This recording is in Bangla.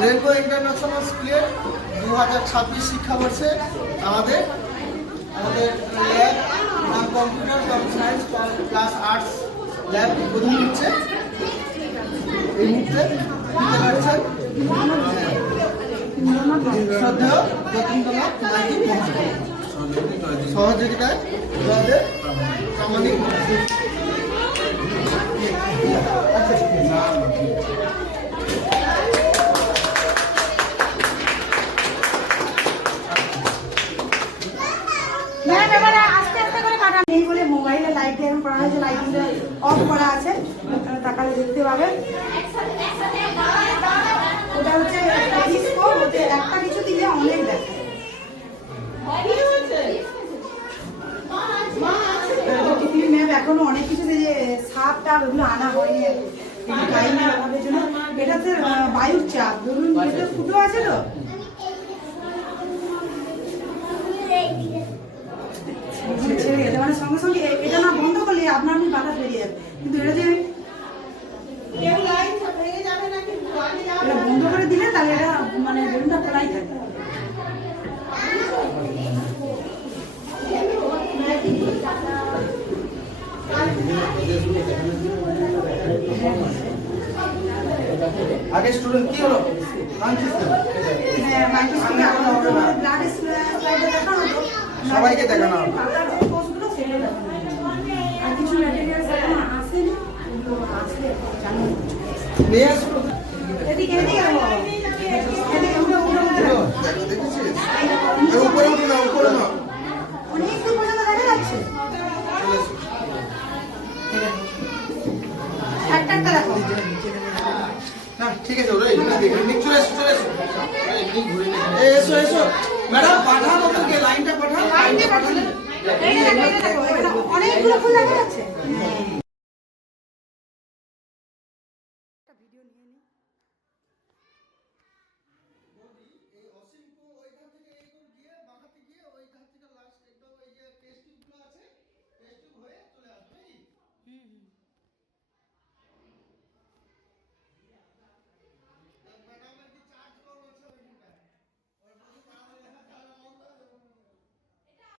রেনবো ইন্টারন্যাশনাল স্কুলের 2026 শিক্ষাবর্ষে আমাদের lab computer science class arts lab উদ্বোধন হচ্ছে। এই মুহূর্তে দিতে পারছেন শ্রদ্ধেয় যতীন্দ্রনাথ মাইতি মহাশয় সহযোগিতায় আমাদের সামাজিক মোবাইলে লাইট দিয়ে করা হয়েছে, লাইটিংটা অফ করা আছে, তাকালে দেখতে পাবেন। ওটা হচ্ছে একটা কিছু দিলে অনেক দেখে। টিফিন ম্যাপ এখনো অনেক কিছু যে সাপ টাপ এগুলো আনা হয়নি টাইমের অভাবের জন্য। এটাতে বায়ুর চাপ ধরুন ফুটো আছে তো, মানে সঙ্গে সঙ্গে এটা না বন্ধ করলে আপনার আপনি বাতাস বেরিয়ে যাবে, কিন্তু এটা যে বন্ধ করে দিলে তাহলে এটা মানে বেলুনটা খোলাই থাকে। আগে স্টুডেন্ট কি হলো সবাইকে দেখানো হবে। আর কিছু ম্যাটেরিয়ালস এখন আসেনি, নিয়ে আসো। এদিকে এদিকে উপরে উঠে না, উপরে না, অনেক দূর পর্যন্ত দেখা যাচ্ছে। একটা একটা দেখো না, ঠিক আছে ওরা এখানে দেখে নিক। চলে এসো, চলে এসো, এসো এসো ম্যাডাম, পাঠান ওদেরকে, লাইনটা পাঠান, লাইনটা পাঠান। অনেকগুলো ফুল দেখা যাচ্ছে।